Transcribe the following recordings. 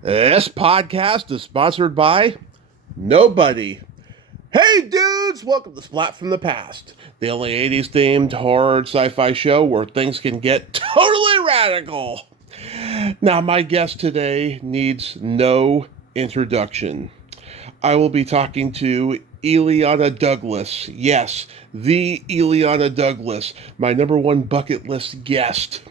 This podcast is sponsored by nobody. Hey dudes, welcome to Splat from the Past, the only 80s themed horror sci-fi show where things can get totally radical. Now, my guest today needs no introduction. I will be talking to Illeana Douglas. Yes, the Illeana Douglas, my number one bucket list guest.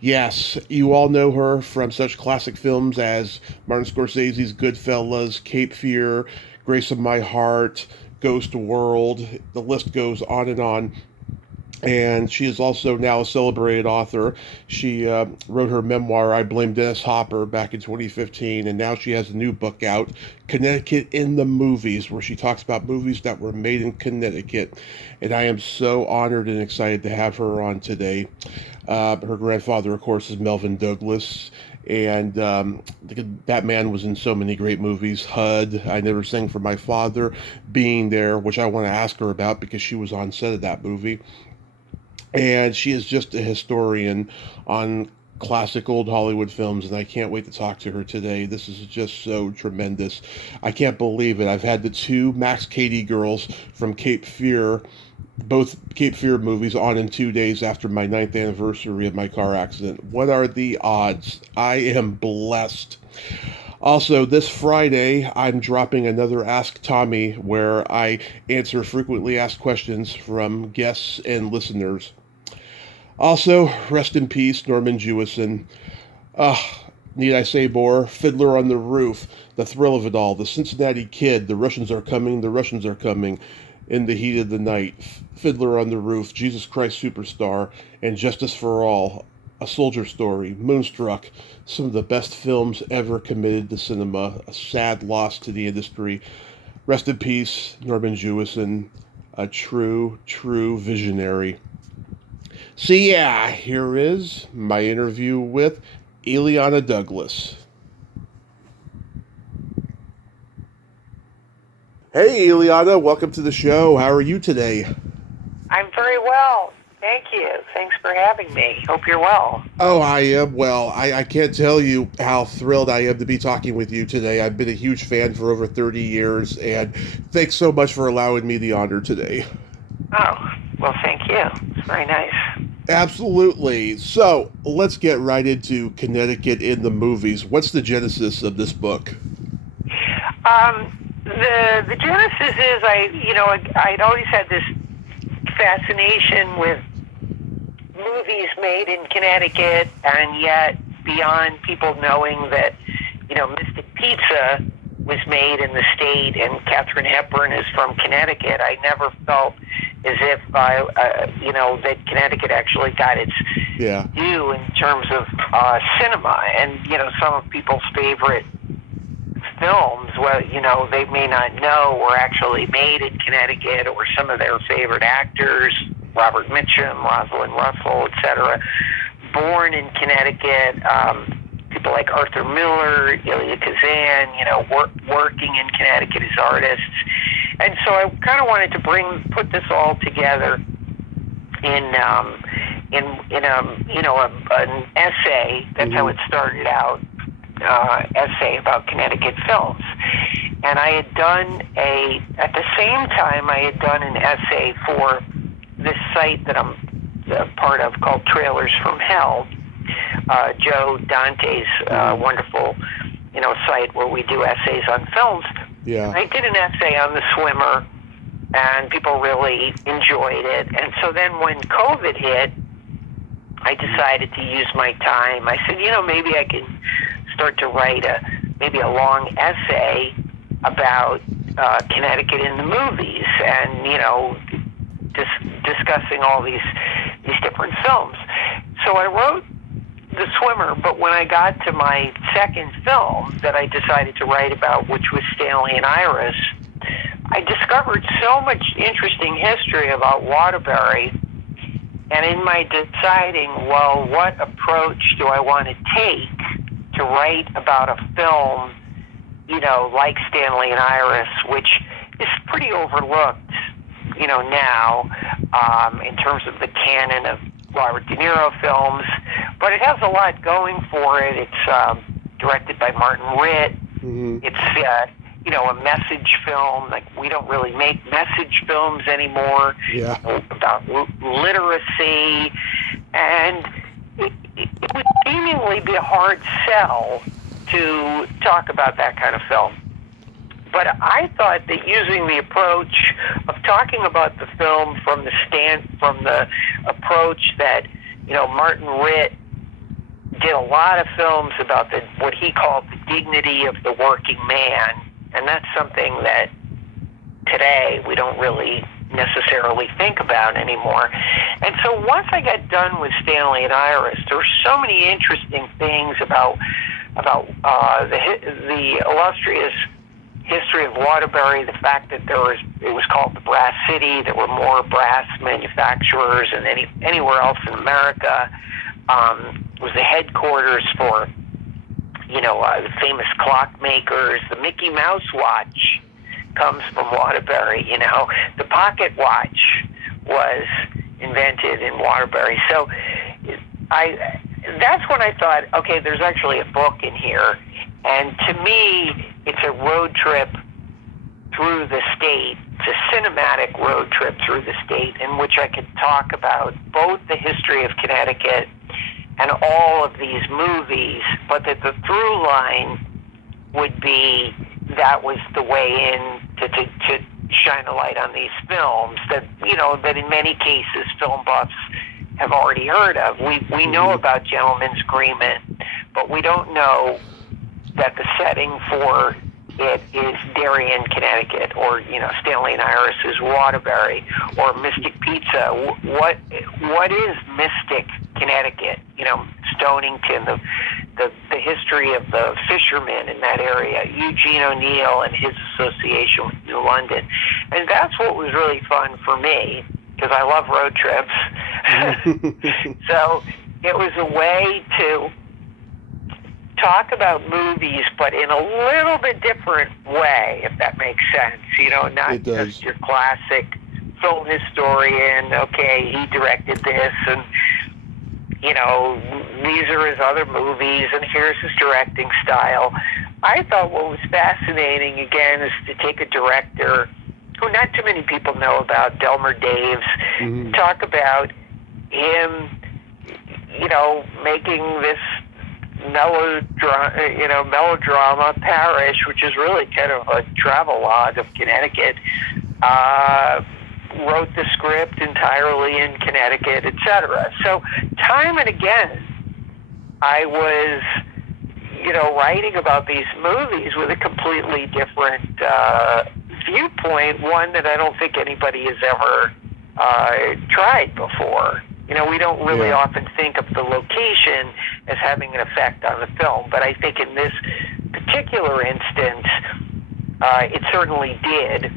Yes, you all know her from such classic films as Martin Scorsese's Goodfellas, Cape Fear, Grace of My Heart, Ghost World. The list goes on and on. And she is also now a celebrated author. She wrote her memoir, I Blame Dennis Hopper, back in 2015, and now she has a new book out, Connecticut in the Movies, where she talks about movies that were made in Connecticut. And I am so honored and excited to have her on today. Her grandfather, of course, is Melvin Douglas, and that man was in so many great movies. HUD, I Never Sang for My Father, Being There, which I want to ask her about because she was on set of that movie. And she is just a historian on classic old Hollywood films, and I can't wait to talk to her today. This is just so tremendous. I can't believe it. I've had the two Max Cady girls from Cape Fear, both Cape Fear movies, on in 2 days after my 9th anniversary of my car accident. What are the odds? I am blessed. Also, this Friday, I'm dropping another Ask Tommy where I answer frequently asked questions from guests and listeners. Also, rest in peace, Norman Jewison. Need I say more? Fiddler on the Roof, The Thrill of It All, The Cincinnati Kid, The Russians Are Coming, The Russians Are Coming, In the Heat of the Night, Fiddler on the Roof, Jesus Christ Superstar, and Justice for All, A Soldier Story, Moonstruck, some of the best films ever committed to cinema, a sad loss to the industry. Rest in peace, Norman Jewison, a true visionary. So yeah, here is my interview with Illeana Douglas. Hey Illeana, welcome to the show. How are you today? I'm very well. Thank you. Thanks for having me. Hope you're well. Oh, I am well. I can't tell you how thrilled I am to be talking with you today. I've been a huge fan for over 30 years, and thanks so much for allowing me the honor today. Oh, well, thank you. It's very nice. Absolutely. So let's get right into Connecticut in the Movies. What's the genesis of this book? The genesis is I'd always had this fascination with movies made in Connecticut, and yet beyond people knowing that Mystic Pizza was made in the state and Katharine Hepburn is from Connecticut, I never felt as if that Connecticut actually got its due in terms of cinema. And some of people's favorite films, they may not know were actually made in Connecticut, or some of their favorite actors, Robert Mitchum, Rosalind Russell, etc., born in Connecticut. People like Arthur Miller, Elia Kazan, working in Connecticut as artists. And so I kind of wanted to put this all together in an essay. That's how it started out. Essay about Connecticut films. And I had done at the same time, I had done an essay for this site that I'm a part of called Trailers from Hell. Joe Dante's wonderful, site where we do essays on films. Yeah. I did an essay on The Swimmer, and people really enjoyed it. And so then when COVID hit, I decided to use my time. I said, maybe I can start to write maybe a long essay about Connecticut in the movies, and discussing all these different films. So I wrote The Swimmer, but when I got to my second film that I decided to write about, which was Stanley and Iris, I discovered so much interesting history about Waterbury. And in my deciding, what approach do I want to take to write about a film, like Stanley and Iris, which is pretty overlooked, now, in terms of the canon of Robert De Niro films, but it has a lot going for it. It's directed by Martin Ritt. Mm-hmm. It's a message film. Like, we don't really make message films anymore. Yeah. About literacy, and it would seemingly be a hard sell to talk about that kind of film. But I thought that using the approach of talking about the film from the approach that Martin Ritt did a lot of films about what he called the dignity of the working man, and that's something that today we don't really necessarily think about anymore. And so once I got done with Stanley and Iris, there were so many interesting things about the illustrious history of Waterbury, the fact that it was called the Brass City. There were more brass manufacturers than anywhere else in America. It was the headquarters for the famous clockmakers. The Mickey Mouse watch comes from Waterbury. The pocket watch was invented in Waterbury. So that's when I thought, okay, there's actually a book in here. And to me, it's a road trip through the state. It's a cinematic road trip through the state in which I could talk about both the history of Connecticut and all of these movies, but that the through line would be that was the way in to shine a light on these films that in many cases film buffs have already heard of. We know about Gentleman's Agreement, but we don't know that the setting for it is Darien, Connecticut, or Stanley and Iris is Waterbury, or Mystic Pizza. What is Mystic, Connecticut? Stonington, the history of the fishermen in that area, Eugene O'Neill and his association with New London, and that's what was really fun for me because I love road trips. So it was a way to talk about movies, but in a little bit different way, if that makes sense. Not just your classic film historian, okay, he directed this, and, these are his other movies, and here's his directing style. I thought what was fascinating, again, is to take a director who not too many people know about, Delmer Daves, talk about him, making this melodrama, Parish, which is really kind of a travelogue of Connecticut, wrote the script entirely in Connecticut, etc. So time and again, I was, writing about these movies with a completely different viewpoint, one that I don't think anybody has ever tried before. We don't really often think of the location as having an effect on the film, but I think in this particular instance, it certainly did.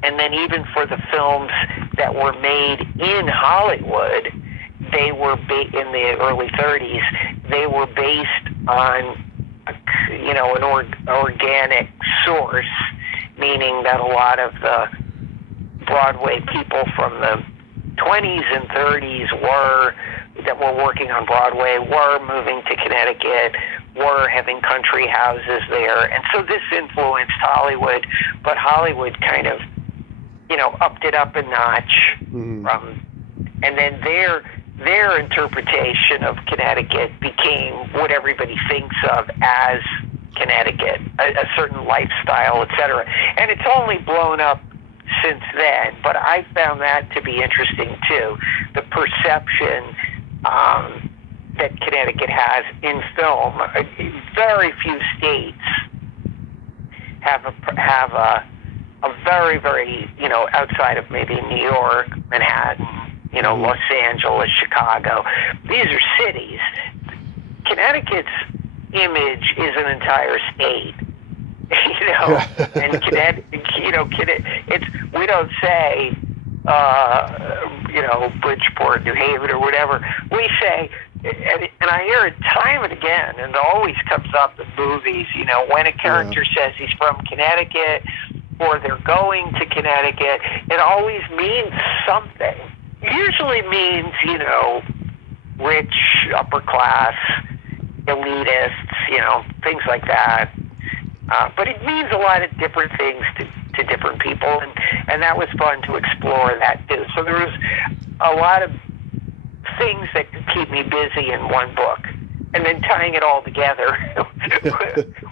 And then even for the films that were made in Hollywood, they were in the early 30s, they were based on an organic source, meaning that a lot of the Broadway people from the 20s and 30s that were working on Broadway were moving to Connecticut, were having country houses there. And so this influenced Hollywood, but Hollywood kind of, upped it up a notch. And then their interpretation of Connecticut became what everybody thinks of as Connecticut, a certain lifestyle, etc. And it's only blown up since then, but I found that to be interesting too. The perception that Connecticut has in film. Very few states have a very, very, outside of maybe New York, Manhattan, Los Angeles, Chicago. These are cities. Connecticut's image is an entire state. And Connecticut, we don't say, Bridgeport, New Haven, or whatever. We say, and I hear it time and again, and it always comes up in movies, when a character says he's from Connecticut or they're going to Connecticut, it always means something. Usually means, rich, upper class, elitists, things like that. But it means a lot of different things to different people, and that was fun to explore that too. So there was a lot of things that could keep me busy in one book. And then tying it all together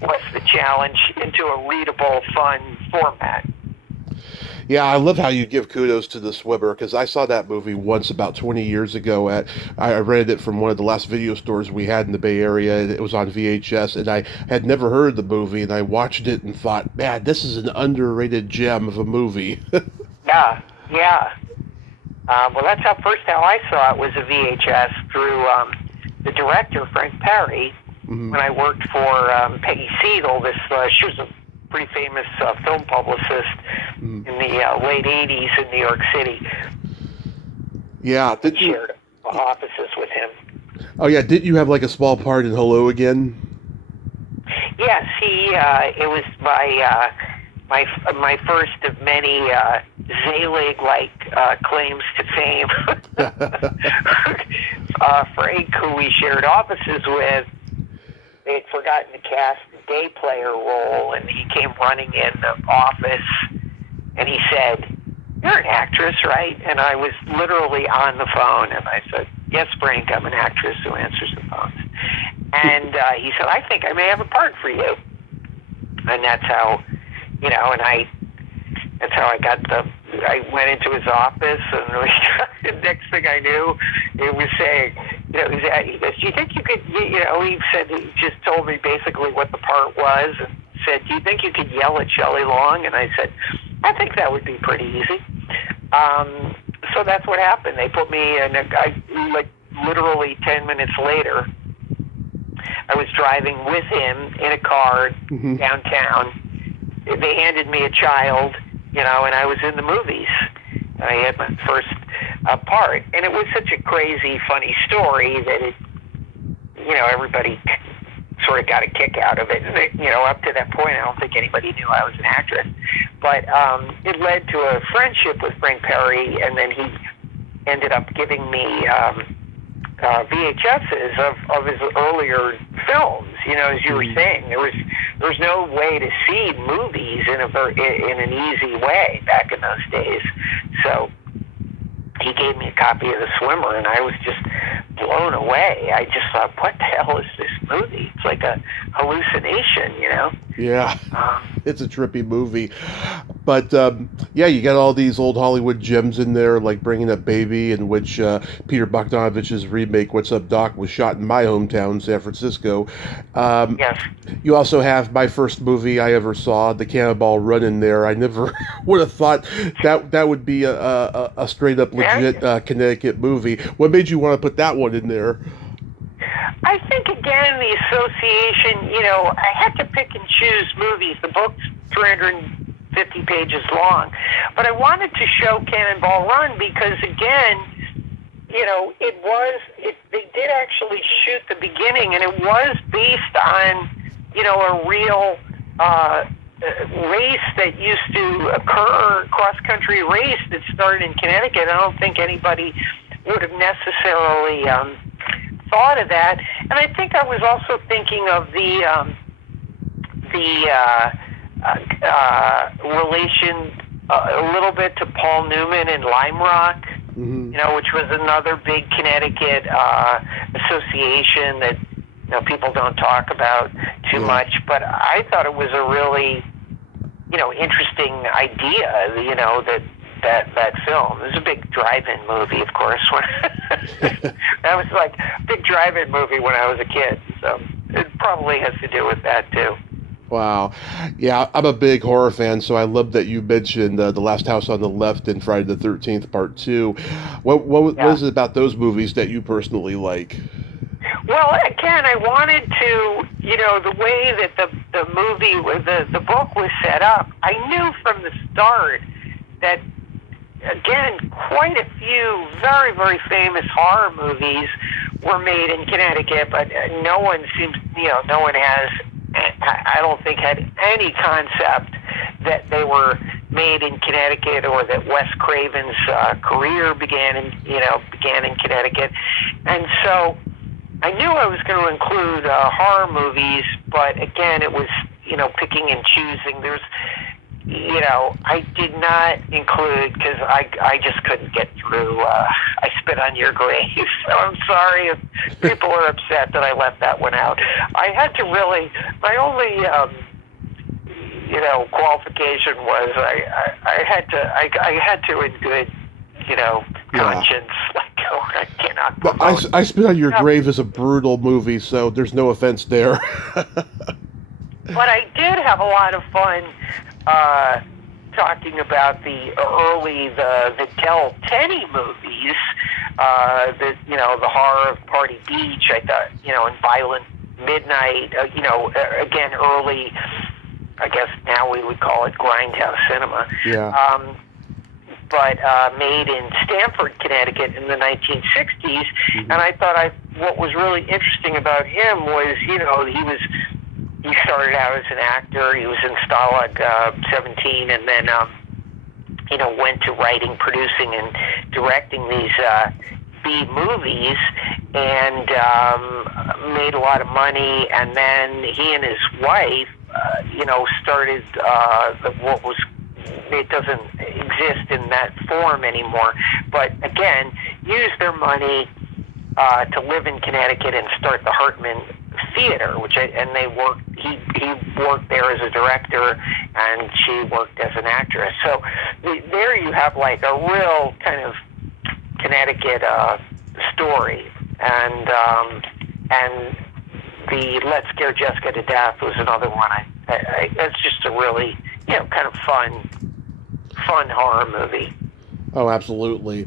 was the challenge into a readable, fun format. Yeah, I love how you give kudos to the swimmer, because I saw that movie once about 20 years ago. I rented it from one of the last video stores we had in the Bay Area, and it was on VHS, and I had never heard the movie, and I watched it and thought, man, this is an underrated gem of a movie. Yeah. Well, that's how I saw it, was a VHS through the director, Frank Perry, when I worked for Peggy Siegel. She was a pretty famous film publicist in the late 80s in New York City. Yeah. Shared offices with him. Oh, yeah. Didn't you have like a small part in Hello Again? Yes, it was my first of many Zelig-like claims to fame. Frank, who we shared offices with, they had forgotten to cast the day player role, and he came running in the office, and he said, "You're an actress, right?" And I was literally on the phone, and I said, "Yes, Frank, I'm an actress who answers the phones." And he said, "I think I may have a part for you." And that's how, that's how I went into his office, and the next thing I knew, it was saying, he goes, "Do you think you could," he said, he just told me basically what the part was, and said, "Do you think you could yell at Shelley Long?" And I said, "I think that would be pretty easy." So that's what happened. They put me in literally 10 minutes later, I was driving with him in a car downtown. They handed me a child, and I was in the movies. I had my first part. And it was such a crazy, funny story that everybody sort of got a kick out of it. And, up to that point, I don't think anybody knew I was an actress. But it led to a friendship with Frank Perry, and then he ended up giving me VHSs of his earlier films. As you were saying, there was no way to see movies in an easy way back in those days. So he gave me a copy of The Swimmer, and I was just blown away. I just thought, what the hell is this movie? It's like a hallucination, Yeah, it's a trippy movie. But, you got all these old Hollywood gems in there, like Bringing Up Baby, in which Peter Bogdanovich's remake, What's Up, Doc, was shot in my hometown, San Francisco. Yes. You also have my first movie I ever saw, The Cannonball Run, in there. I never would have thought that would be a straight-up legit Connecticut movie. What made you want to put that one in there? I think, again, the association, I had to pick and choose movies. The book's 350 pages long. But I wanted to show Cannonball Run because, again, they did actually shoot the beginning, and it was based on, a real race that used to occur, cross-country race that started in Connecticut. I don't think anybody would have necessarily thought of that. And I think I was also thinking of the relation a little bit to Paul Newman and Lime Rock, which was another big Connecticut association that people don't talk about too much. But I thought it was a really interesting idea. That film. It was a big drive-in movie, of course. That was like a big drive-in movie when I was a kid. So it probably has to do with that too. Wow. Yeah, I'm a big horror fan, so I love that you mentioned The Last House on the Left and Friday the 13th Part 2. What is it about those movies that you personally like? Well, again, I wanted to, the way that the movie, the book was set up, I knew from the start that, again, quite a few very, very famous horror movies were made in Connecticut, but no one has, I don't think, had any concept that they were made in Connecticut, or that Wes Craven's career began in Connecticut. And so I knew I was going to include horror movies, but again, it was, picking and choosing. I did not include, because I just couldn't get through I Spit on Your Grave. So I'm sorry if people are upset that I left that one out. I had to really, my only, qualification was I had to in good, conscience, I cannot But promote. I Spit on Your Grave is a brutal movie, so there's no offense there. But I did have a lot of fun talking about the Del Tenney movies, the horror of Party Beach. I thought, and Violent Midnight. Again, early. I guess now we would call it grindhouse cinema. Yeah. But made in Stamford, Connecticut in the 1960s. Mm-hmm. And I thought what was really interesting about him was, he started out as an actor. He was in Stalag 17, and then, went to writing, producing, and directing these B movies, and made a lot of money. And then he and his wife, started what was. It doesn't exist in that form anymore. But again, used their money to live in Connecticut and start the Hartman Theater, they worked. He worked there as a director, and she worked as an actress. So there you have like a real kind of Connecticut story, and the Let's Scare Jessica to Death was another one. That's just a really kind of fun horror movie. Oh, absolutely.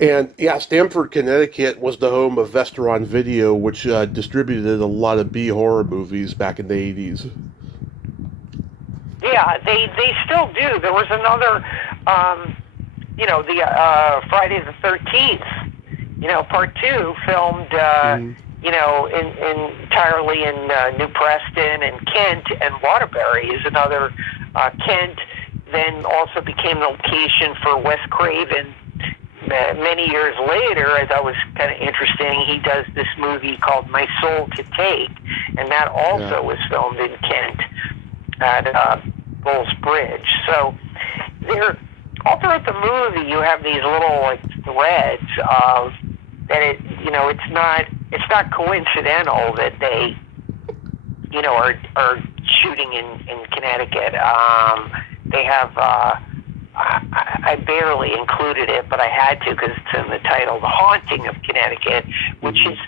And yeah, Stamford, Connecticut was the home of Vesteron Video, which distributed a lot of B horror movies back in the 80s. Yeah, they still do. There was another, the Friday the 13th, part 2, filmed, entirely in New Preston, and Kent, and Waterbury is another. Kent then also became the location for Wes Craven. Many years later, I thought was kind of interesting, he does this movie called My Soul to Take, and that also was filmed in Kent at Bulls Bridge. So all throughout the movie, you have these little like threads of that it's not coincidental that they are shooting in Connecticut. They have. I barely included it, but I had to because it's in the title, The Haunting of Connecticut, which is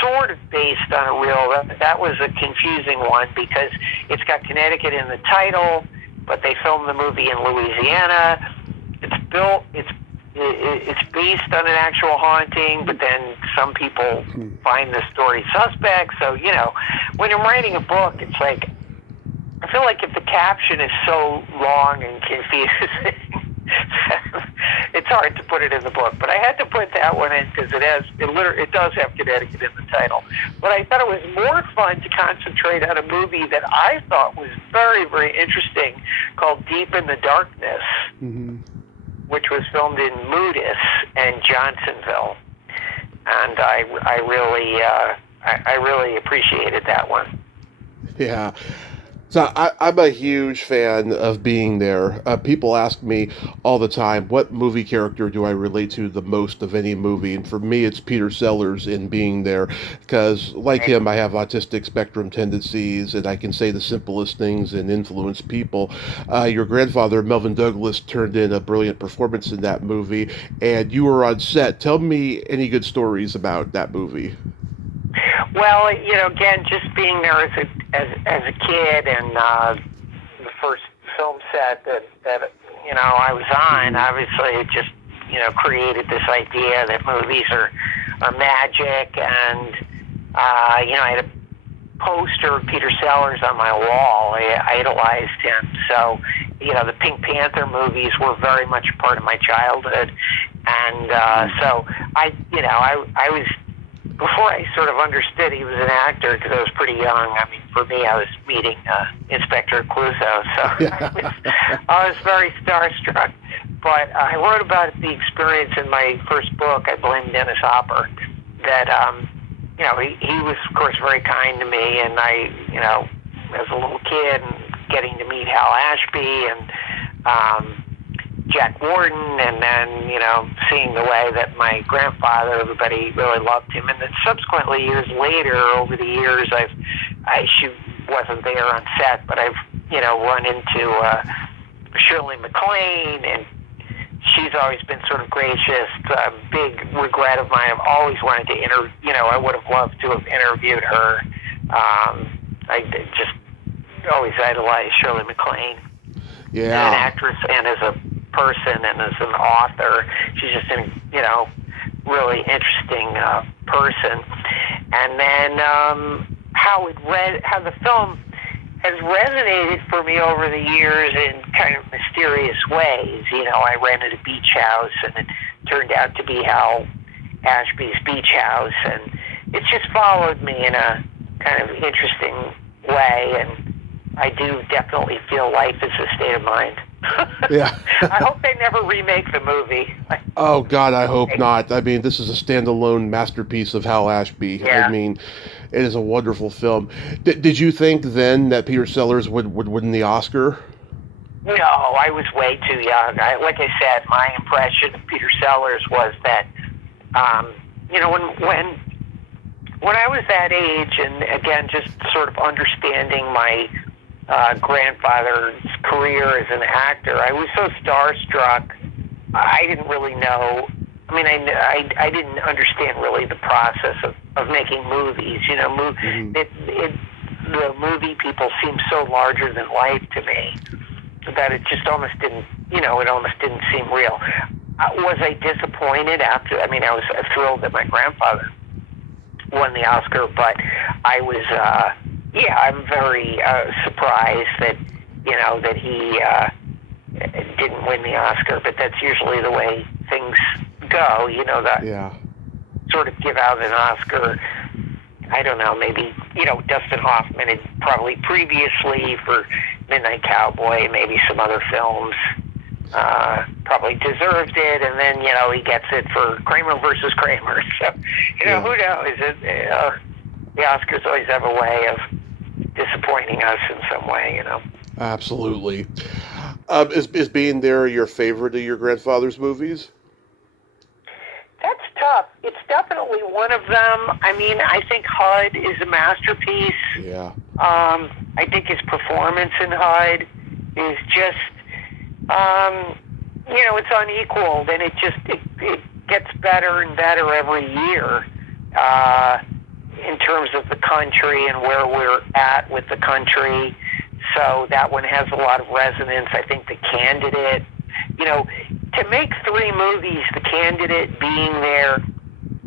sort of based on a real. That was a confusing one because it's got Connecticut in the title, but they filmed the movie in Louisiana. It's based on an actual haunting, but then some people find the story suspect. So when you're writing a book, it's like. I feel like if the caption is so long and confusing, it's hard to put it in the book. But I had to put that one in because it does have Connecticut in the title. But I thought it was more fun to concentrate on a movie that I thought was very, very interesting called Deep in the Darkness, which was filmed in Moodus and Johnsonville. And I really appreciated that one. Yeah. So I'm a huge fan of Being There. People ask me all the time, what movie character do I relate to the most of any movie? And for me, it's Peter Sellers in Being There, because like him, I have autistic spectrum tendencies, and I can say the simplest things and influence people. Your grandfather, Melvin Douglas, turned in a brilliant performance in that movie, and you were on set. Tell me any good stories about that movie. Well, again, just being there as a kid, and the first film set that I was on, obviously it just created this idea that movies are magic, and I had a poster of Peter Sellers on my wall. I idolized him, so the Pink Panther movies were very much a part of my childhood, and so I was. Before I sort of understood he was an actor, because I was pretty young. I mean, for me, I was meeting Inspector Clouseau, so I was very starstruck. But I wrote about the experience in my first book. I blame Dennis Hopper. That he was, of course, very kind to me, and I, as a little kid, and getting to meet Hal Ashby and Jack Warden, and then, seeing the way that my grandfather, everybody really loved him, and then subsequently, years later, over the years, she wasn't there on set, but I've, run into Shirley MacLaine, and she's always been sort of gracious. A big regret of mine. I've always wanted to I would have loved to have interviewed her. I just always idolized Shirley MacLaine. Yeah. As an actress and as a person and as an author. She's just a, really interesting person. And then how the film has resonated for me over the years in kind of mysterious ways. I rented a beach house, and it turned out to be Hal Ashby's beach house, and it's just followed me in a kind of interesting way, and I do definitely feel life is a state of mind. Yeah. I hope they never remake the movie. Oh, God, I hope not. I mean, this is a standalone masterpiece of Hal Ashby. Yeah. I mean, it is a wonderful film. Did you think then that Peter Sellers would win the Oscar? No, I was way too young. Like I said, my impression of Peter Sellers was that, when I was that age, and again, just sort of understanding my grandfather's career as an actor, I was so starstruck. I didn't really know. I mean, I didn't understand really the process of making movies. The movie people seem so larger than life to me that it just almost didn't. It almost didn't seem real. Was I disappointed after? I mean, I was thrilled that my grandfather won the Oscar, but I was. I'm very surprised that that he didn't win the Oscar. But that's usually the way things go. That sort of give out an Oscar. I don't know. Maybe Dustin Hoffman had probably previously for Midnight Cowboy, maybe some other films. Probably deserved it, and then he gets it for Kramer versus Kramer. So who knows? The Oscars always have a way of disappointing us in some way. Absolutely. Is Being There your favorite of your grandfather's movies? That's tough. It's definitely one of them. I mean, I think HUD is a masterpiece. Yeah. I think his performance in HUD is just, it's unequaled, and it gets better and better every year in terms of the country and where we're at with the country. So that one has a lot of resonance. I think The Candidate, to make three movies, The Candidate, Being There,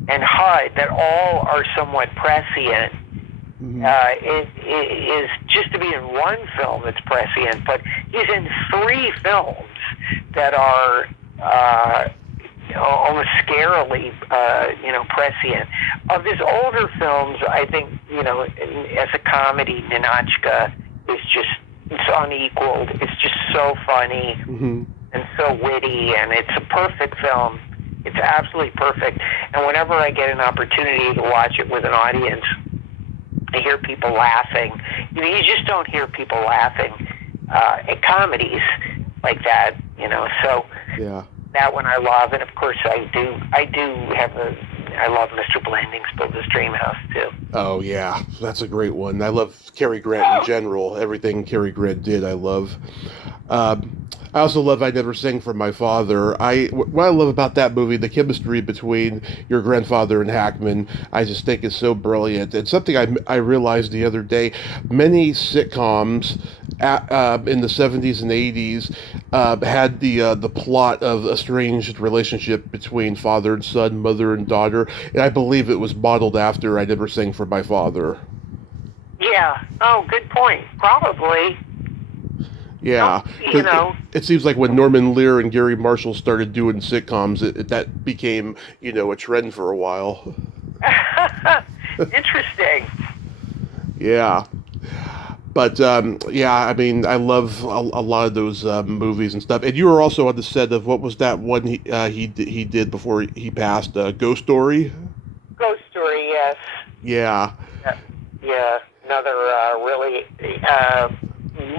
and HUD, that all are somewhat prescient, it is just to be in one film that's prescient, but he's in three films that are almost scarily, prescient. Of his older films, I think, as a comedy, Ninotchka is just, it's unequaled. It's just so funny and so witty, and it's a perfect film. It's absolutely perfect. And whenever I get an opportunity to watch it with an audience, I hear people laughing. You just don't hear people laughing at comedies like that, So that one I love, and of course I love Mr. Blanding's Build This Dream House too. Oh yeah, that's a great one. I love Cary Grant in general. Everything Cary Grant did, I love. I also love I Never Sang for My Father. What I love about that movie, the chemistry between your grandfather and Hackman, I just think is so brilliant. It's something I realized the other day. Many sitcoms in the 70s and 80s had the plot of a estranged relationship between father and son, mother and daughter, and I believe it was modeled after I Never Sang for My Father. Yeah. Oh, good point. Probably. Yeah, it seems like when Norman Lear and Gary Marshall started doing sitcoms, that became, a trend for a while. Interesting. Yeah. But, I mean, I love a lot of those movies and stuff. And you were also on the set of, what was that one he did before he passed, Ghost Story? Ghost Story, yes. Yeah. Yeah, another really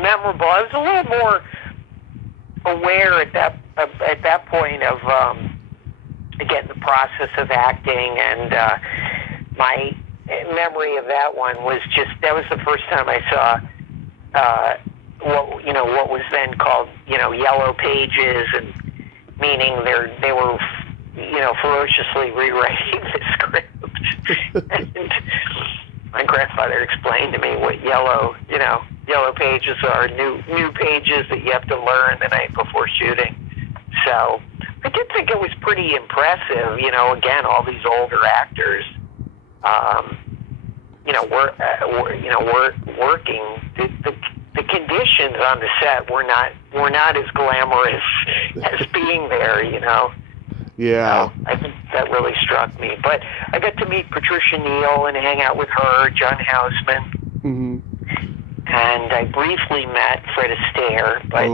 memorable. I was a little more aware at that point of again the process of acting, and my memory of that one was just that was the first time I saw what was then called yellow pages, and meaning they were ferociously rewriting the script. And my grandfather explained to me what yellow pages are, new pages that you have to learn the night before shooting. So I did think it was pretty impressive. Again, all these older actors, working. The conditions on the set were not as glamorous as being there. Yeah. So I think that really struck me. But I got to meet Patricia Neal and hang out with her, John Houseman, Mm-hmm. and I briefly met Fred Astaire. But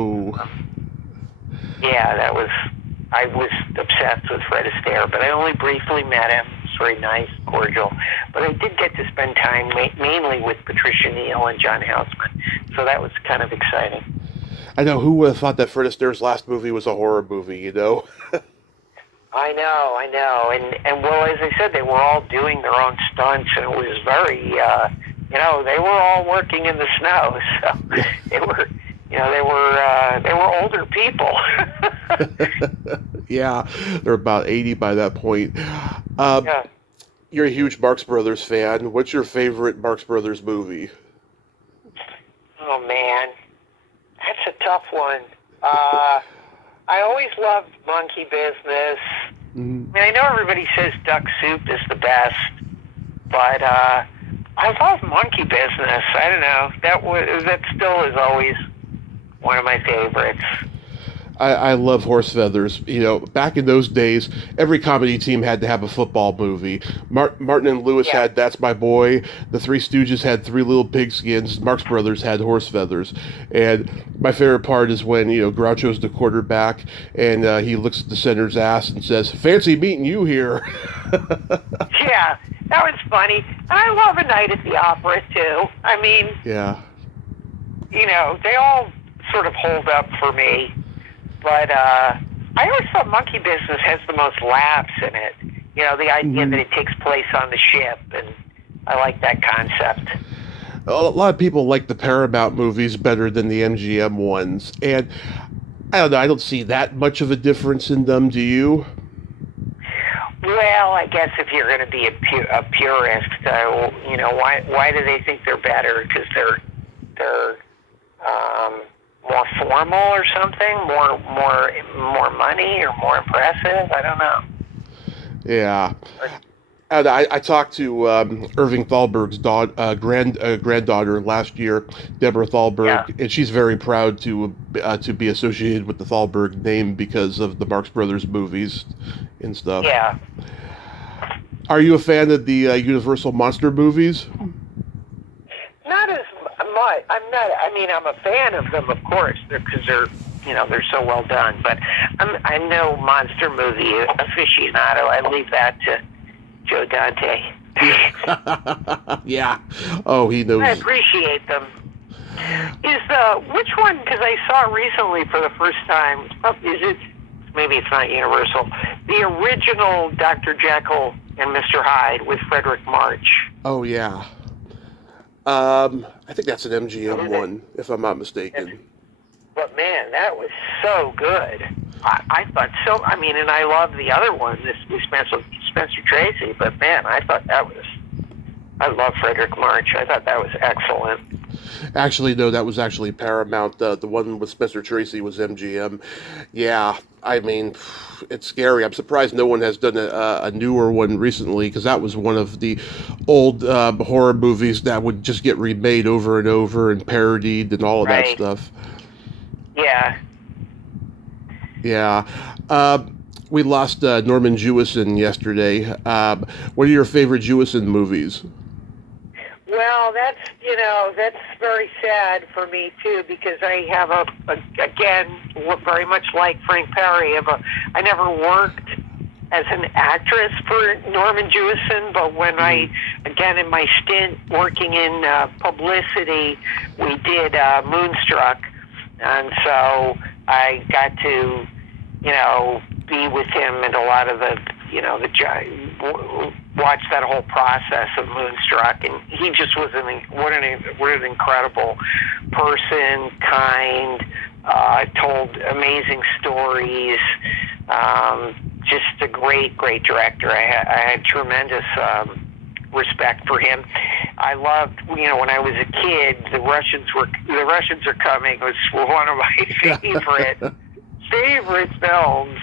I was obsessed with Fred Astaire, but I only briefly met him. He's very nice, cordial. But I did get to spend time mainly with Patricia Neal and John Houseman, so that was kind of exciting. I know, who would have thought that Fred Astaire's last movie was a horror movie, I know, and well, as I said, they were all doing their own stunts, and it was very, they were all working in the snow, so they were older people. Yeah, they're about 80 by that point. Yeah. You're a huge Marx Brothers fan. What's your favorite Marx Brothers movie? Oh man, that's a tough one. I always loved Monkey Business. Mm-hmm. I mean, I know everybody says Duck Soup is the best, but I love Monkey Business. I don't know. That still is always one of my favorites. I love Horse Feathers. Back in those days, every comedy team had to have a football movie. Martin and Lewis had That's My Boy. The Three Stooges had Three Little Pigskins. Marx Brothers had Horse Feathers. And my favorite part is when, Groucho's the quarterback, and he looks at the center's ass and says, "Fancy meeting you here." Yeah, that was funny. And I love A Night at the Opera, too. I mean, yeah, they all sort of hold up for me. But I always thought Monkey Business has the most laughs in it. The idea that it takes place on the ship, and I like that concept. A lot of people like the Paramount movies better than the MGM ones, and I don't know, I don't see that much of a difference in them, do you? Well, I guess if you're going to be a purist, why do they think they're better? Because they're more formal or something, more money or more impressive. I don't know. Yeah. And I talked to Irving Thalberg's granddaughter last year, Deborah Thalberg, and she's very proud to be associated with the Thalberg name because of the Marx Brothers movies and stuff. Yeah. Are you a fan of the Universal monster movies? Not as much. I'm not. I mean, I'm a fan of them, of course, because they're so well done. But I'm no monster movie aficionado. I leave that to Joe Dante. Yeah. Oh, he knows. I appreciate them. Which one? Because I saw it recently for the first time. Is it? Maybe it's not Universal. The original Dr. Jekyll and Mr. Hyde with Frederick March. Oh yeah. I think that's an MGM one, if I'm not mistaken. But man, that was so good. I thought so. I mean, and I love the other one, this Spencer Tracy. But man, I thought I love Frederick March. I thought that was excellent. Actually, no, that was actually Paramount. The one with Spencer Tracy was MGM. Yeah, I mean, it's scary. I'm surprised no one has done a newer one recently, because that was one of the old horror movies that would just get remade over and over and parodied and all of that stuff. Yeah. Yeah. We lost Norman Jewison yesterday. What are your favorite Jewison movies? Well, that's very sad for me too, because I have again, very much like Frank Perry, I never worked as an actress for Norman Jewison, but when again, in my stint working in publicity, we did Moonstruck, and so I got to, be with him and a lot of the, watch that whole process of Moonstruck, and he just was what an incredible person, kind, told amazing stories. Just a great director. I had tremendous respect for him. I loved, when I was a kid, The Russians Are Coming was one of my favorite films,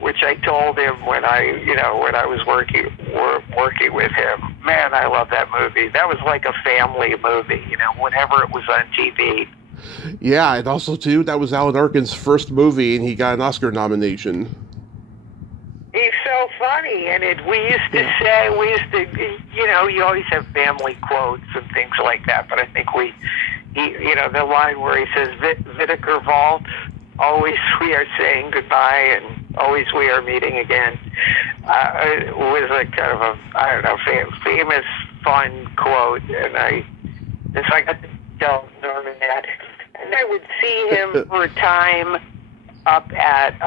which I told him when I was working with him. Man, I love that movie. That was like a family movie, whenever it was on TV. Yeah, and also too, that was Alan Arkin's first movie, and he got an Oscar nomination. He's so funny, and we used to, you always have family quotes and things like that, but I think the line where he says, Whitaker Vault, always we are saying goodbye, and always we are meeting again, was a kind of famous, fun quote, and I got to tell Norman that, and I would see him for a time up at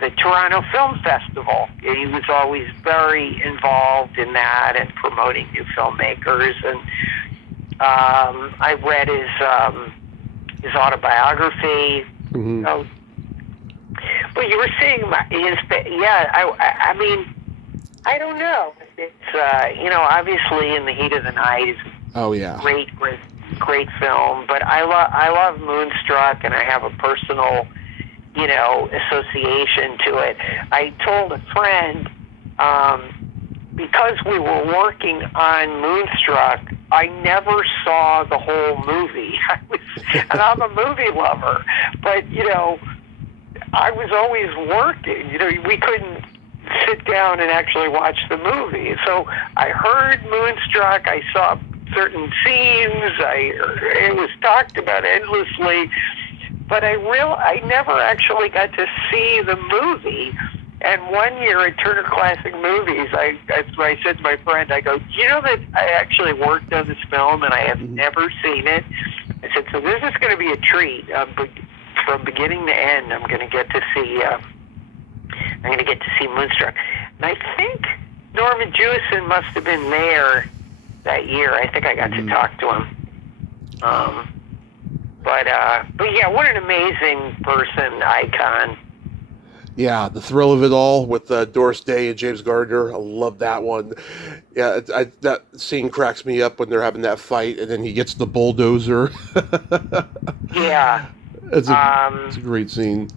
the Toronto Film Festival. He was always very involved in that and promoting new filmmakers. And I read his autobiography. Mm-hmm. But you were seeing I mean, I don't know. It's obviously In the Heat of the Night is great film. But I love Moonstruck, and I have a personal association to it. I told a friend, because we were working on Moonstruck, I never saw the whole movie. And I'm a movie lover, but I was always working. We couldn't sit down and actually watch the movie. So I heard Moonstruck. I saw certain scenes. It was talked about endlessly. But I never actually got to see the movie. And one year at Turner Classic Movies, I said to my friend, I go, you know that I actually worked on this film and I have never seen it? I said, so this is going to be a treat. From beginning to end, I'm going to get to see Moonstruck. And I think Norman Jewison must have been there that year. I think I got to talk to him. But yeah, what an amazing person, icon. Yeah, the thrill of it all with Doris Day and James Gardner. I love that one. Yeah, that scene cracks me up when they're having that fight, and then he gets the bulldozer. Yeah. It's a great scene.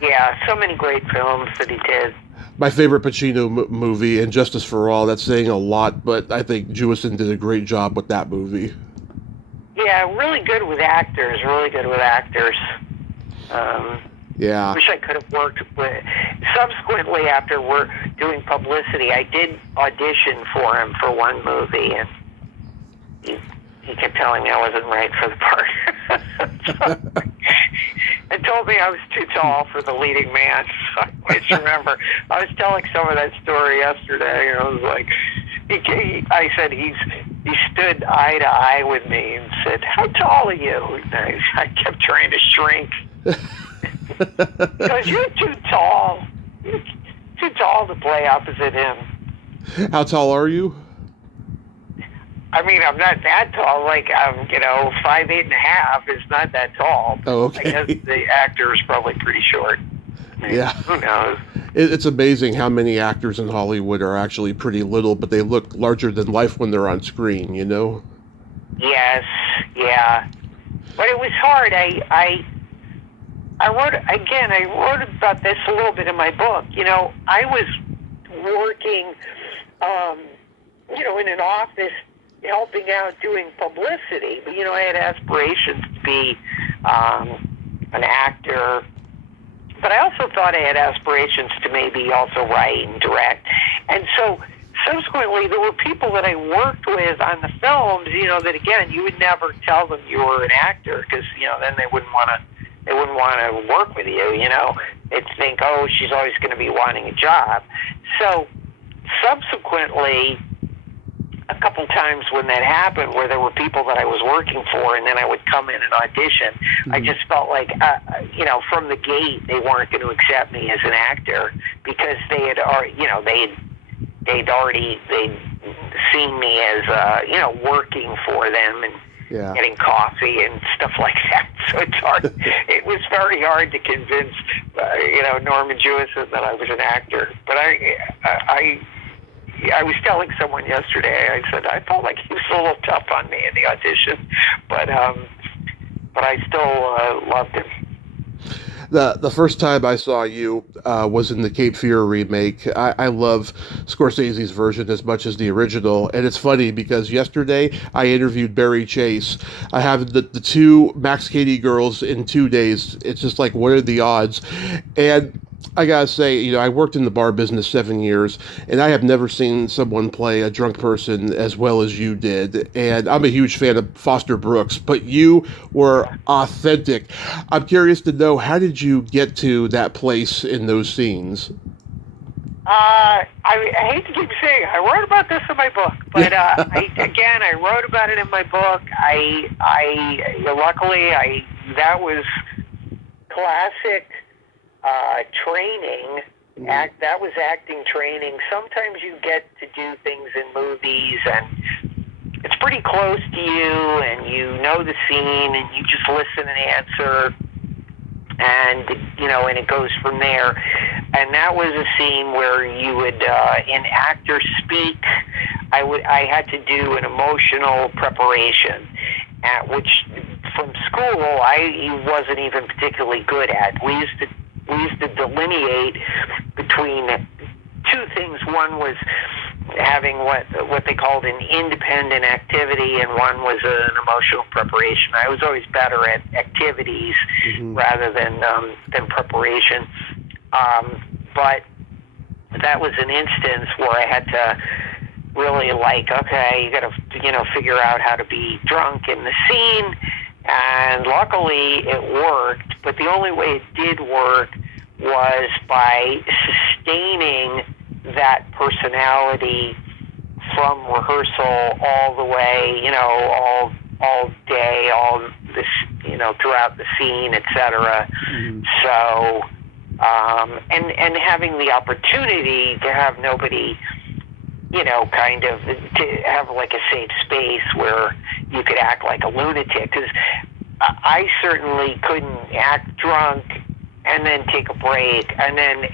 Yeah, so many great films that he did. My favorite Pacino movie, and Justice for All, that's saying a lot, but I think Jewison did a great job with that movie. Yeah, really good with actors. Yeah. Wish I could have worked with. Subsequently, after we're doing publicity, I did audition for him for one movie, and he kept telling me I wasn't right for the part. And told me I was too tall for the leading man. So I just remember I was telling some of that story yesterday, and I was like, I said he stood eye to eye with me and said, "How tall are you?" And I kept trying to shrink. Because you're too tall. You're too tall to play opposite him. How tall are you? I mean, I'm not that tall. Like, I'm, 5'8.5" is not that tall. Oh, okay. I guess the actor is probably pretty short. Yeah. Who knows? It's amazing how many actors in Hollywood are actually pretty little, but they look larger than life when they're on screen, Yes, yeah. But it was hard. I wrote about this a little bit in my book. I was working, in an office helping out doing publicity. But, I had aspirations to be an actor. But I also thought I had aspirations to maybe also write and direct. And so subsequently, there were people that I worked with on the films, that, again, you would never tell them you were an actor because, then they wouldn't want to work with you, They'd think, oh, she's always going to be wanting a job. So subsequently, couple times when that happened where there were people that I was working for, and then I would come in and audition. I just felt like, from the gate, they weren't going to accept me as an actor because they had already, they'd seen me as, working for them and getting coffee and stuff like that. So it's hard. It was very hard to convince, Norman Jewison that I was an actor. But I was telling someone yesterday, I said, I felt like he was a little tough on me in the audition, but I still loved him. The first time I saw you was in the Cape Fear remake. I love Scorsese's version as much as the original, and it's funny because yesterday I interviewed Barry Chase. I have the two Max Cady girls in 2 days. It's just like, what are the odds? And I gotta say, I worked in the bar business 7 years, and I have never seen someone play a drunk person as well as you did. And I'm a huge fan of Foster Brooks, but you were authentic. I'm curious to know, how did you get to that place in those scenes? I hate to keep saying I wrote about this in my book, but I wrote about it in my book. Luckily, that was classic training. That was acting training. Sometimes you get to do things in movies and it's pretty close to you and you know the scene and you just listen and answer and it goes from there. And that was a scene where you would in actor speak, I had to do an emotional preparation, which from school I wasn't even particularly good at. We used to delineate between two things. One was having what they called an independent activity, and one was an emotional preparation. I was always better at activities rather than preparation. But that was an instance where I had to really okay, you got to figure out how to be drunk in the scene. And luckily it worked, but the only way it did work was by sustaining that personality from rehearsal all the way, all day, all this, throughout the scene, etc. So, and having the opportunity to have nobody, kind of to have like a safe space where you could act like a lunatic, because I certainly couldn't act drunk and then take a break. And then,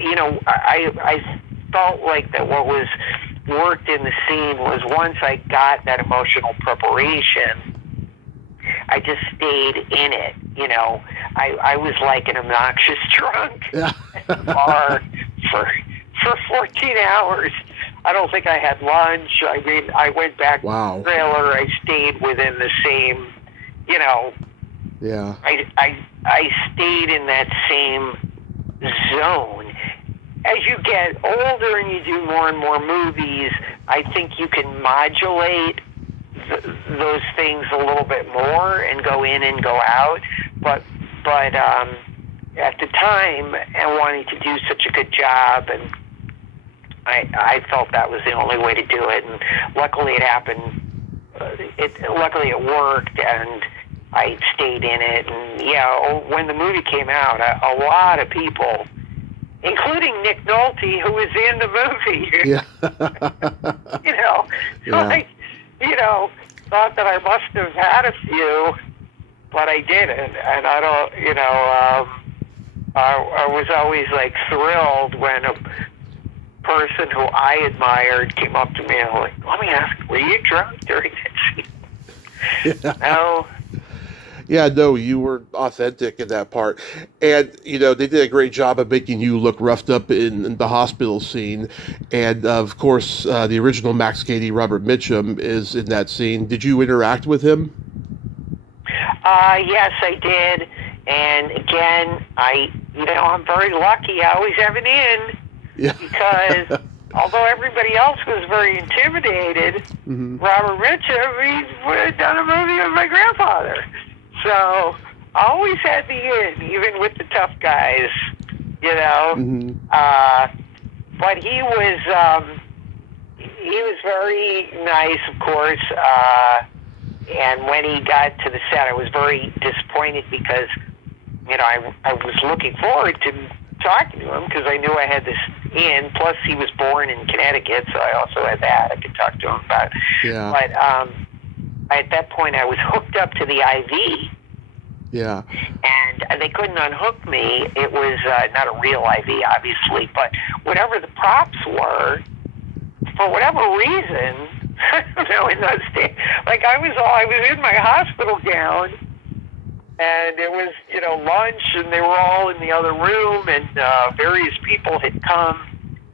I felt like that what was worked in the scene was once I got that emotional preparation, I just stayed in it. I was like an obnoxious drunk at the bar for 14 hours. I don't think I had lunch. I mean, I went back to the trailer. I stayed within the same, Yeah. I stayed in that same zone. As you get older and you do more and more movies, I think you can modulate those things a little bit more and go in and go out. But at the time, and wanting to do such a good job, and I felt that was the only way to do it. And luckily it happened. Luckily it worked, and I stayed in it. And when the movie came out, a lot of people, including Nick Nolte, who was in the movie, thought that I must have had a few, but I didn't. And I don't, I was always like thrilled when a person who I admired came up to me and was like, let me ask, were you drunk during that scene? No. Yeah, no, you were authentic in that part. And, they did a great job of making you look roughed up in the hospital scene. And, of course, the original Max Cady, Robert Mitchum, is in that scene. Did you interact with him? Yes, I did. And, again, I'm very lucky. I always have an in. Yeah. Because although everybody else was very intimidated, Robert Mitchum, he's done a movie with my grandfather. So I always had the in, even with the tough guys, But he was, he was very nice, of course. And when he got to the set, I was very disappointed because, I was looking forward to talking to him because I knew I had this in. Plus, he was born in Connecticut, so I also had that I could talk to him about. Yeah. But at that point, I was hooked up to the IV. Yeah. And they couldn't unhook me. It was not a real IV, obviously, but whatever the props were, for whatever reason, I don't know, like I was in my hospital gown, and it was, lunch, and they were all in the other room, and various people had come,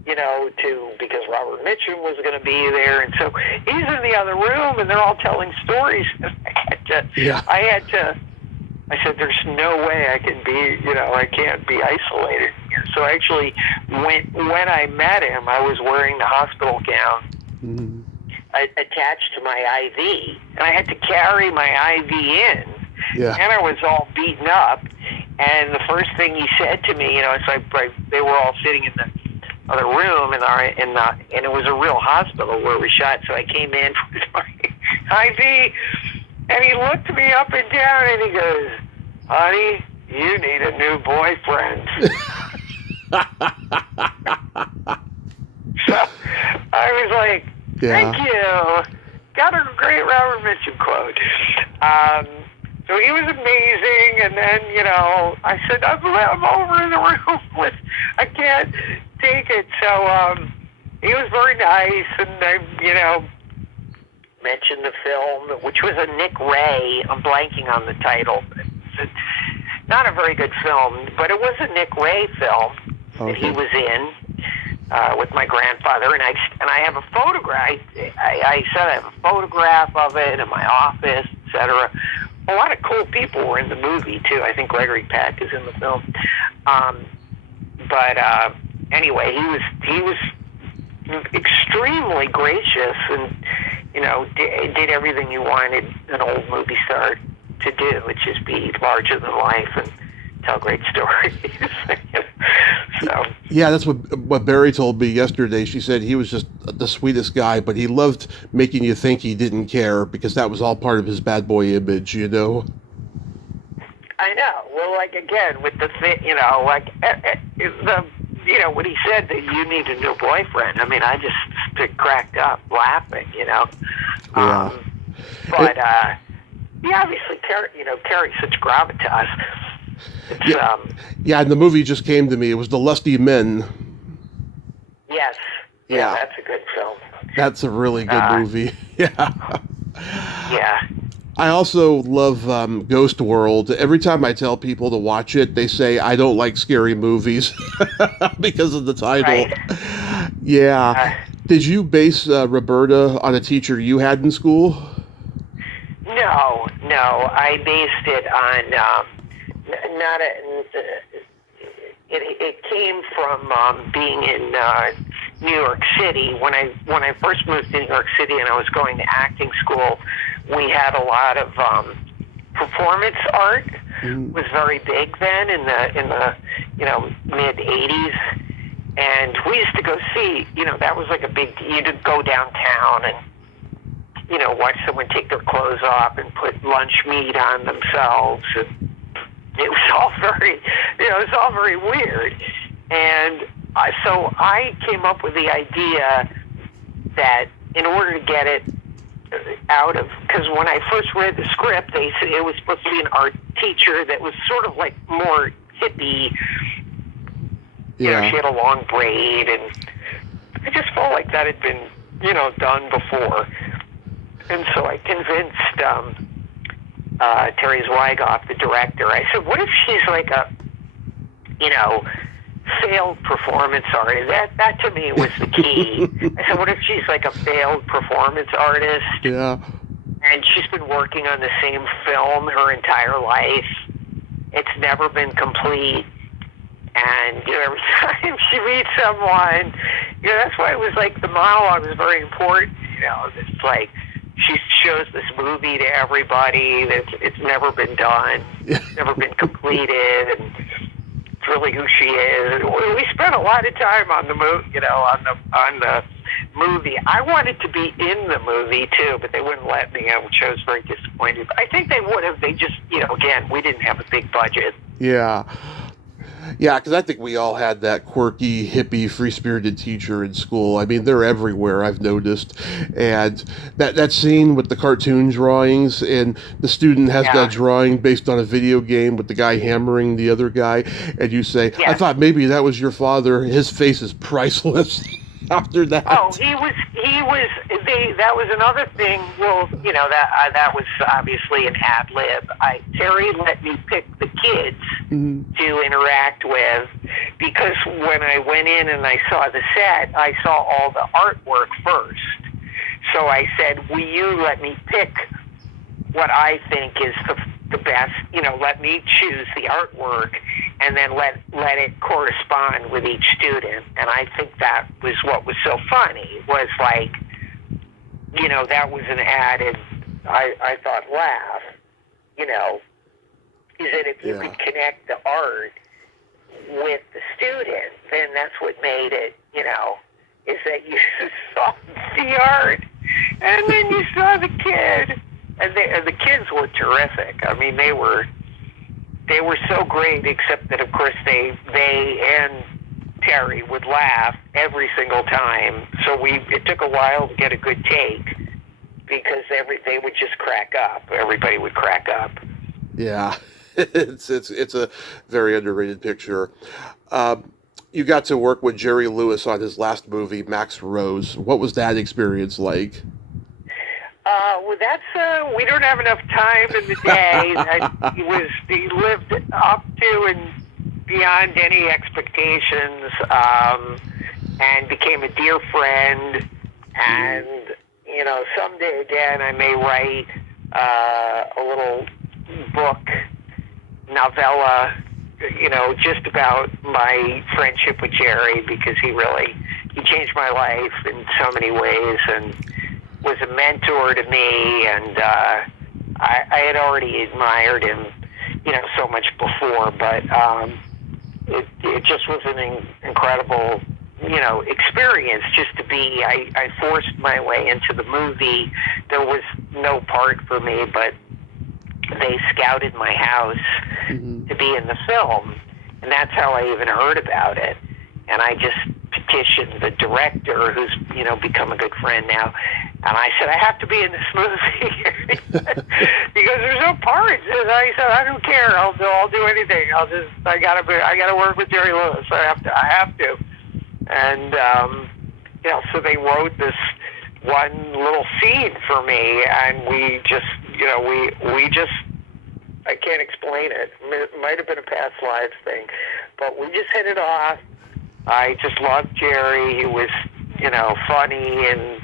because Robert Mitchum was going to be there, and so he's in the other room, and they're all telling stories. I said, there's no way I can be, I can't be isolated here. So actually, when I met him, I was wearing the hospital gown attached to my IV, and I had to carry my IV in. Yeah. And I was all beaten up, and the first thing he said to me, it's like they were all sitting in the other room, and it was a real hospital where we shot, so I came in with my IV, and he looked me up and down, and he goes, honey, you need a new boyfriend. So I was like, thank you. Got a great Robert Mitchum quote. So he was amazing, and then, I said, I'm over in the room with, I can't take it. So he was very nice, and I, mentioned the film, which was a Nick Ray. I'm blanking on the title. It's not a very good film, but it was a Nick Ray film that he was in with my grandfather, and I have a photograph. I said I have a photograph of it in my office, etc. A lot of cool people were in the movie too. I think Gregory Peck is in the film. But anyway, he was extremely gracious and did everything you wanted an old movie star to do, which is be larger than life and tell great stories. So yeah, that's what Barry told me yesterday. She said he was just the sweetest guy, but he loved making you think he didn't care because that was all part of his bad boy image, I know. Well, like again with the when he said that you need a new boyfriend, I mean, I just cracked up laughing, Yeah. But he obviously carries such gravitas. Yeah, and the movie just came to me. It was The Lusty Men. Yes. Yeah, that's a good film. That's a really good movie. Yeah. Yeah. I also love Ghost World. Every time I tell people to watch it, they say I don't like scary movies because of the title. Right. Yeah. Did you base Roberta on a teacher you had in school? No. I based it on It came from being in New York City. When I first moved to New York City and I was going to acting school, we had a lot of performance art. Was very big then in the mid '80s, and we used to go see. That was like a big. You'd go downtown and watch someone take their clothes off and put lunch meat on themselves. And it was all very weird. And so I came up with the idea that in order to get it out of, because when I first read the script, they said it was supposed to be an art teacher that was sort of like more hippie. Yeah. She had a long braid, and I just felt like that had been, done before. And so I convinced Terry Zwigoff, the director. I said, what if she's like a, failed performance artist? That to me was the key. I said, what if she's like a failed performance artist? Yeah. And she's been working on the same film her entire life. It's never been complete. And, every time she meets someone, that's why it was like the monologue was very important. It's like, she shows this movie to everybody that it's never been done, never been completed, and it's really who she is. And we spent a lot of time on the movie, on the movie. I wanted to be in the movie too, but they wouldn't let me, which I was very disappointed. I think they would have. They just, again, we didn't have a big budget. Yeah. Yeah, because I think we all had that quirky, hippie, free-spirited teacher in school. I mean, they're everywhere, I've noticed. And that scene with the cartoon drawings, and the student has that drawing based on a video game with the guy hammering the other guy, and you say, I thought maybe that was your father. His face is priceless after that. Oh, that was another thing. Well, that was obviously an ad lib. Terry let me pick the kids to interact with, because when I went in and I saw the set, I saw all the artwork first. So I said, will you let me pick what I think is the best, let me choose the artwork, and then let it correspond with each student. And I think that was what was so funny, was like, that was an added, I thought, laugh, is that if you could connect the art with the student, then that's what made it, is that you saw the art, and then you saw the kid. And the kids were terrific. I mean, they were so great, except that, of course, they and Terry would laugh every single time. So it took a while to get a good take, because they would just crack up. Everybody would crack up. Yeah, it's a very underrated picture. You got to work with Jerry Lewis on his last movie, Max Rose. What was that experience like? Well, that's we don't have enough time in the day. He lived up to and beyond any expectations, and became a dear friend. And someday again, I may write a little book, novella, just about my friendship with Jerry, because he changed my life in so many ways, and was a mentor to me, and I had already admired him, so much before, but it just was an incredible, experience just to be. I forced my way into the movie. There was no part for me, but they scouted my house to be in the film, and that's how I even heard about it. And I just petitioned the director, who's become a good friend now, and I said, I have to be in this movie because there's no parts. And I said, I don't care. I'll do anything. I gotta work with Jerry Lewis. I have to. And so they wrote this one little scene for me, and we just I can't explain it. It might have been a past lives thing, but we just hit it off. I just loved Jerry. He was, funny, and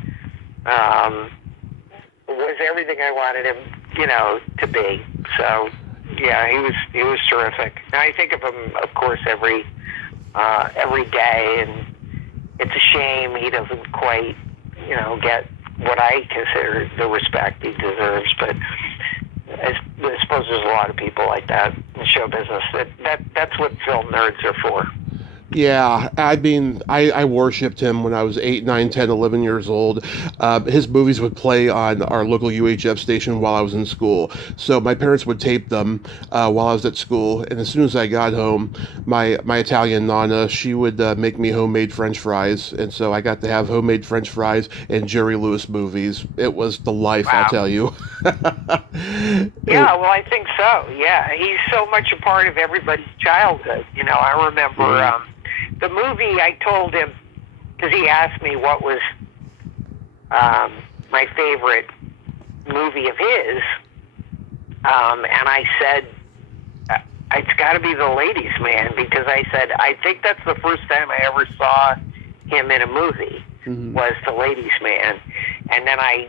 was everything I wanted him, to be. So, yeah, he was terrific. And I think of him, of course, every day, and it's a shame he doesn't quite, get what I consider the respect he deserves. But I suppose there's a lot of people like that in show business. That's what film nerds are for. Yeah, I mean, I worshipped him when I was 8, 9, 10, 11 years old. His movies would play on our local UHF station while I was in school. So my parents would tape them while I was at school. And as soon as I got home, my Italian nonna, she would make me homemade French fries. And so I got to have homemade French fries and Jerry Lewis movies. It was the life, wow. I'll tell you. Yeah, well, I think so. Yeah, he's so much a part of everybody's childhood. I remember... the movie, I told him, because he asked me what was my favorite movie of his, and I said, it's got to be The Ladies' Man, because I said, I think that's the first time I ever saw him in a movie, was The Ladies' Man. And then I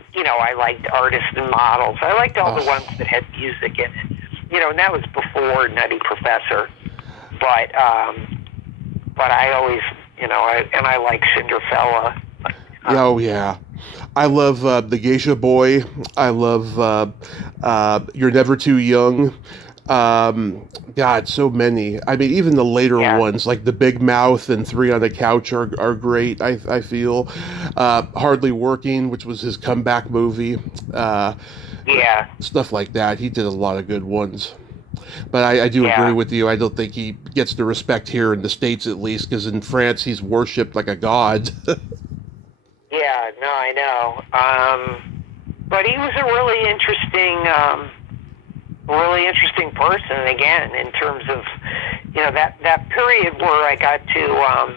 liked Artists and Models. I liked all the ones that had music in it. And that was before Nutty Professor. But I always, I like Cinderfella. Oh, yeah. I love The Geisha Boy. I love You're Never Too Young. God, so many. I mean, even the later Yeah. ones, like The Big Mouth and Three on the Couch, are great. I feel Hardly Working, which was his comeback movie, uh, Yeah. stuff like that. He did a lot of good ones. But I do agree Yeah. with you. I don't think he gets the respect here in the States, at least, because in France he's worshipped like a god. Yeah. No, I know. But he was a really interesting person. Again, in terms of that period where I got to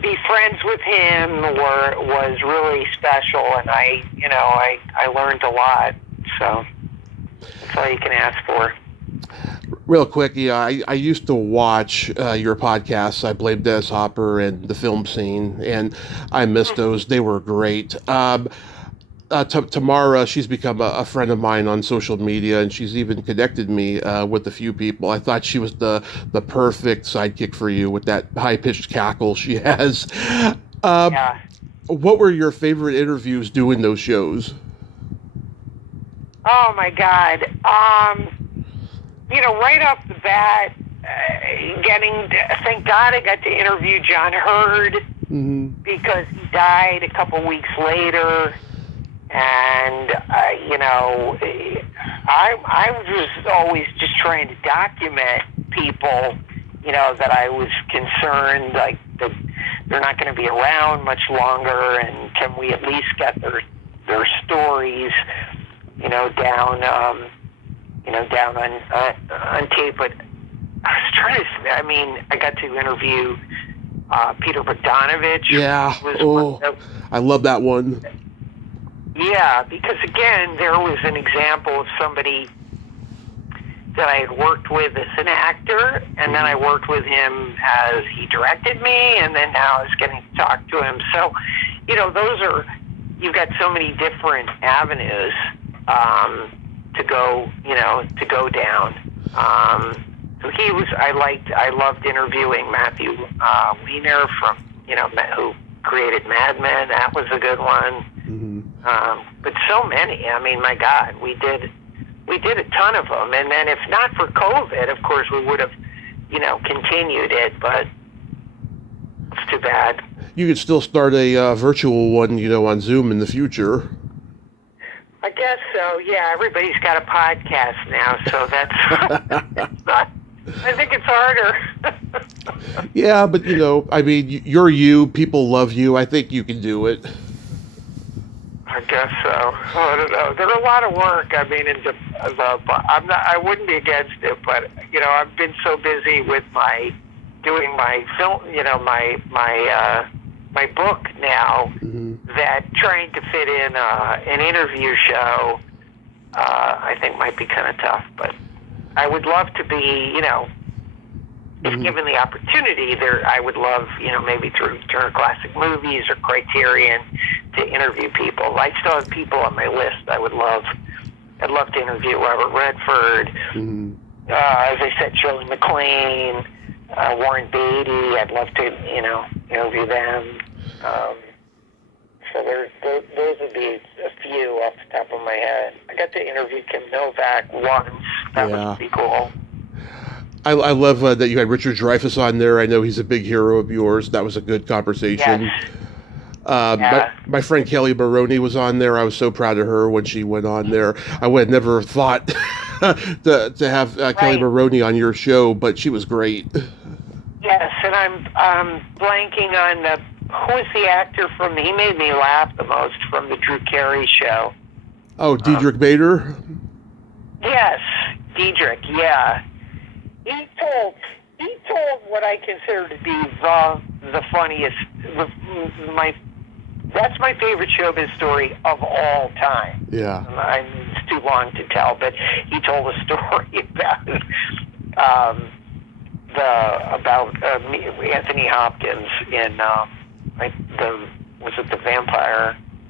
be friends with him was really special, and I learned a lot. So that's all you can ask for. Real quick, yeah, I used to watch your podcasts. I Blame Dennis Hopper and the film scene, and I missed those. They were great. Tamara, she's become a friend of mine on social media, and she's even connected me with a few people. I thought she was the perfect sidekick for you with that high pitched cackle she has. Yeah. What were your favorite interviews doing those shows? Oh my God. Right off the bat, thank God I got to interview John Hurd Mm-hmm. because he died a couple weeks later, and I was always just trying to document people, that I was concerned like that they're not going to be around much longer, and can we at least get their stories, down on tape. But I was trying to. I mean, I got to interview Peter Bogdanovich. Yeah. Oh, I love that one. Yeah, because again, there was an example of somebody that I had worked with as an actor, and then I worked with him as he directed me, and then now I was getting to talk to him. So, you've got so many different avenues to go down. So I loved interviewing Matthew Weiner from, who created Mad Men. That was a good one. Mm-hmm. But so many. I mean, my God, we did a ton of them. And then if not for COVID, of course, we would have, continued it. But it's too bad. You could still start a virtual one, on Zoom in the future. I guess so. Yeah, everybody's got a podcast now, so that's not. I think it's harder. Yeah, but I mean, you're you. People love you. I think you can do it. I guess so. I don't know. They're a lot of work. I mean, I'm not. I wouldn't be against it, but I've been so busy with doing my film. My book now, Mm-hmm. that trying to fit in an interview show, I think might be kind of tough. But I would love to be, if given the opportunity, I would love, maybe through Turner Classic Movies or Criterion to interview people. I still have people on my list I'd love to interview. Robert Redford, Mm-hmm. As I said, Shirley MacLaine, Warren Beatty. I'd love to, interview them. So those would be a few off the top of my head. I got to interview Kim Novak once. That was pretty cool. I love that you had Richard Dreyfuss on there. I know he's a big hero of yours. That was a good conversation. Yes. My friend Kelly Baroni was on there. I was so proud of her when she went on there. I would have never thought to have Kelly Baroni on your show, but she was great. Yes, and I'm blanking on who's the actor from. He made me laugh the most from the Drew Carey show. Oh, Diedrich Bader? Yes, Diedrich. Yeah, he told what I consider to be the funniest. That's my favorite showbiz story of all time. Yeah. It's too long to tell, but he told a story about Anthony Hopkins in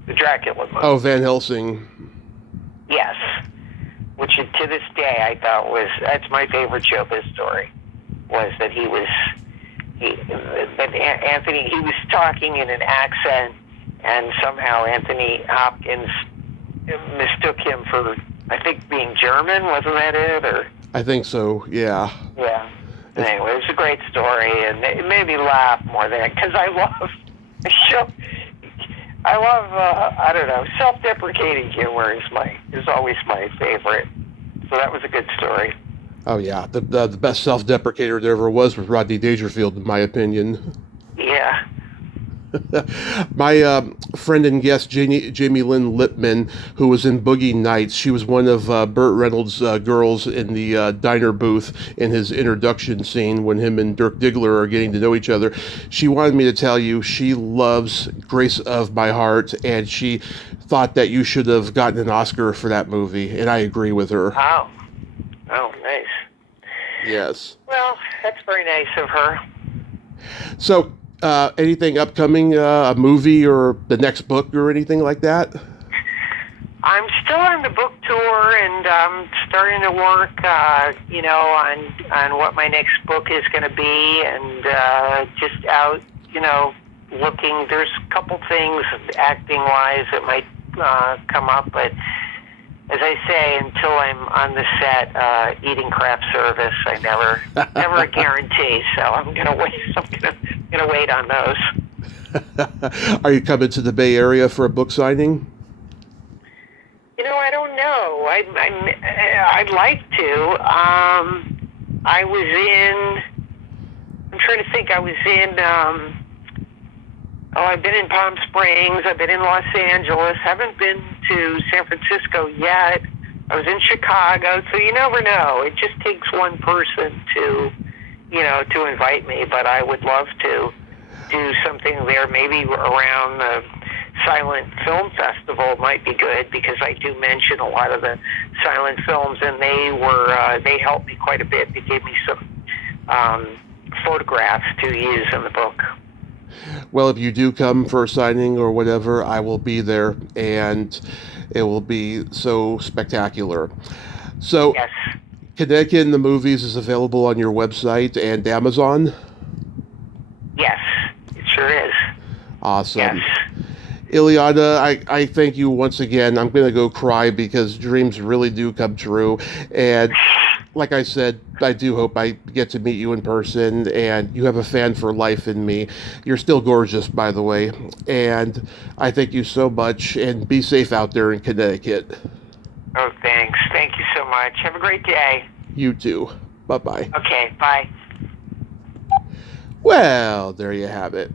the Dracula movie. Oh, Van Helsing. Yes, which to this day I thought that's my favorite showbiz story. Was that Anthony was talking in an accent, and somehow Anthony Hopkins mistook him for, I think, being German. Wasn't that it? Or I think so. Yeah. Yeah. Anyway, it's a great story, and it made me laugh more than because I love show. I love I don't know, self-deprecating humor is always my favorite. So that was a good story. Oh yeah. The best self-deprecator there ever was Rodney Dangerfield, in my opinion. Yeah. My friend and guest, Jamie Lynn Lipman, who was in Boogie Nights, she was one of Burt Reynolds' girls in the diner booth in his introduction scene when him and Dirk Diggler are getting to know each other. She wanted me to tell you she loves Grace of My Heart, and she thought that you should have gotten an Oscar for that movie, and I agree with her. Oh. Oh, nice. Yes. Well, that's very nice of her. So, anything upcoming, a movie or the next book or anything like that? I'm still on the book tour, and I'm starting to work, on what my next book is going to be, and just out, looking. There's a couple things acting-wise that might come up, but as I say, until I'm on the set eating craft service, I never a guarantee. So I'm gonna wait. I'm gonna wait on those. Are you coming to the Bay Area for a book signing? I don't know. I'd like to. I was in. I'm trying to think. I was in. I've been in Palm Springs. I've been in Los Angeles. Haven't been to San Francisco yet. I was in Chicago. So you never know. It just takes one person to invite me. But I would love to do something there, maybe around the Silent Film Festival might be good, because I do mention a lot of the silent films, and they helped me quite a bit. They gave me some photographs to use in the book. Well, if you do come for a signing or whatever, I will be there, and it will be so spectacular. So, yes. Connecticut in the Movies is available on your website and Amazon? Yes, it sure is. Awesome. Yes. Illeana, I thank you once again. I'm going to go cry because dreams really do come true. And like I said, I do hope I get to meet you in person, and you have a fan for life in me. You're still gorgeous, by the way. And I thank you so much, and be safe out there in Connecticut. Oh, thanks. Thank you so much. Have a great day. You too. Bye-bye. Okay, bye. Well, there you have it.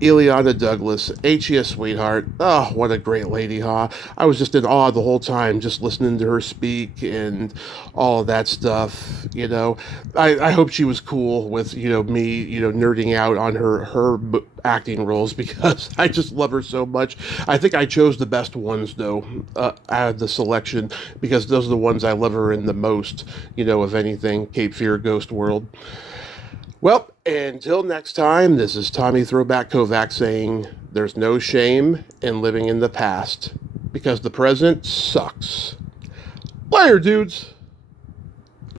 Illeana Douglas, ain't you a sweetheart? Oh, what a great lady, huh? I was just in awe the whole time, just listening to her speak and all of that stuff, I hope she was cool with, me, nerding out on her acting roles, because I just love her so much. I think I chose the best ones, though, out of the selection, because those are the ones I love her in the most, of anything, Cape Fear, Ghost World. Well, until next time, this is Tommy Throwback Kovac saying there's no shame in living in the past, because the present sucks. Later, dudes!